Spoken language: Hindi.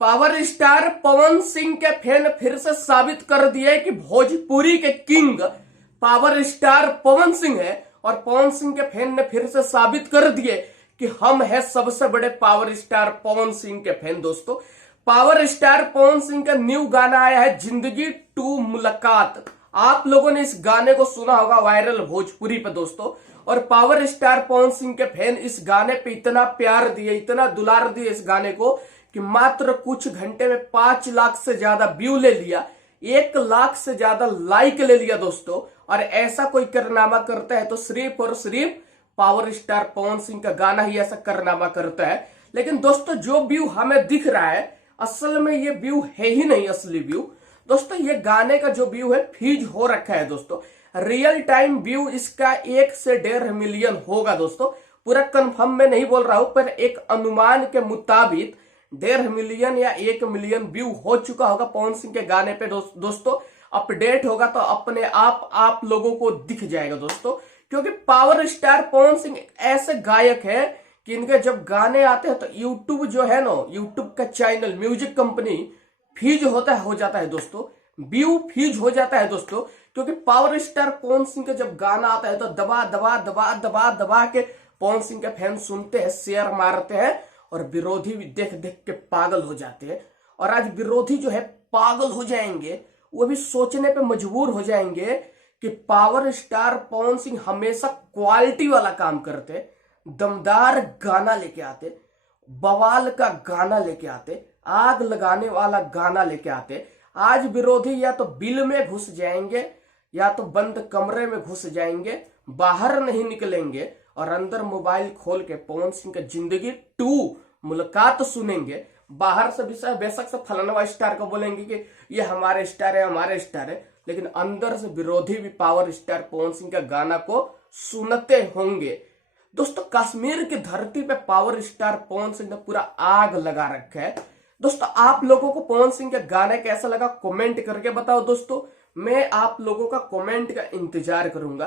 पावर स्टार पवन सिंह के फैन फिर से साबित कर दिए कि भोजपुरी के king power star Pawan Singh है। और पवन सिंह के फैन ने फिर से साबित कर दिए कि हम हैं सबसे बड़े पावर स्टार पवन सिंह के फैन। दोस्तों, पावर स्टार पवन सिंह का न्यू गाना आया है जिंदगी 2 मुलाकात। आप लोगों ने इस गाने को सुना होगा वायरल भोजपुरी पे दोस्तों। और पावर स्टार पवन सिंह के फैन इस गाने पे इतना प्यार दिए, इतना दुलार दिए इस गाने को कि मात्र कुछ घंटे में 5 लाख से ज्यादा व्यू ले लिया, 1 लाख से ज्यादा लाइक ले लिया दोस्तों। और ऐसा कोई कारनामा करता है तो सिर्फ और सिर्फ पावर स्टार पवन सिंह का गाना ही ऐसा कारनामा करता है। लेकिन दोस्तों, जो व्यू हमें दिख रहा है असल में ये व्यू है ही नहीं असली व्यू। दोस्तों, ये गाने का जो व्यू है फीज हो रखा है दोस्तों। रियल टाइम व्यू इसका 1 से 1.5 मिलियन होगा दोस्तों। पूरा कंफर्म में नहीं बोल रहा हूं, पर एक अनुमान के मुताबिक 1.5 मिलियन या 1 मिलियन व्यू हो चुका होगा पवन सिंह के गाने पे दोस्तों। अपडेट होगा तो अपने आप लोगों को दिख जाएगा दोस्तों। क्योंकि पावर स्टार पवन सिंह ऐसे गायक है कि इनके जब गाने आते हैं तो यूट्यूब जो है ना, यूट्यूब का चैनल म्यूजिक कंपनी फीज हो जाता है दोस्तों, व्यू फीज हो जाता है दोस्तों। क्योंकि पावर स्टार पवन सिंह का जब गाना आता है तो दबा दबा दबा दबा दबा के पवन सिंह के फैन सुनते हैं, शेयर मारते हैं और विरोधी भी देख देख के पागल हो जाते हैं। और आज विरोधी जो है पागल हो जाएंगे, वो भी सोचने पे मजबूर हो जाएंगे कि पावर स्टार पवन सिंह हमेशा क्वालिटी वाला काम करते, दमदार गाना लेके आते, बवाल का गाना लेके आते, आग लगाने वाला गाना लेके आते। आज विरोधी या तो बिल में घुस जाएंगे या तो बंद कमरे में घुस जाएंगे, बाहर नहीं निकलेंगे और अंदर मोबाइल खोल के पवन सिंह का जिंदगी 2 मुलाकात सुनेंगे। बाहर से भी बेशक से फलाना स्टार को बोलेंगे कि ये हमारे स्टार है, हमारे स्टार है, लेकिन अंदर से विरोधी भी पावर स्टार पवन सिंह का गाना को सुनते होंगे। दोस्तों, कश्मीर की धरती पे पावर स्टार पवन सिंह ने पूरा आग लगा रखा है। दोस्तों, आप लोगों को पवन सिंह का गाना कैसा लगा कमेंट करके बताओ दोस्तों। मैं आप लोगों का कमेंट का इंतजार करूंगा।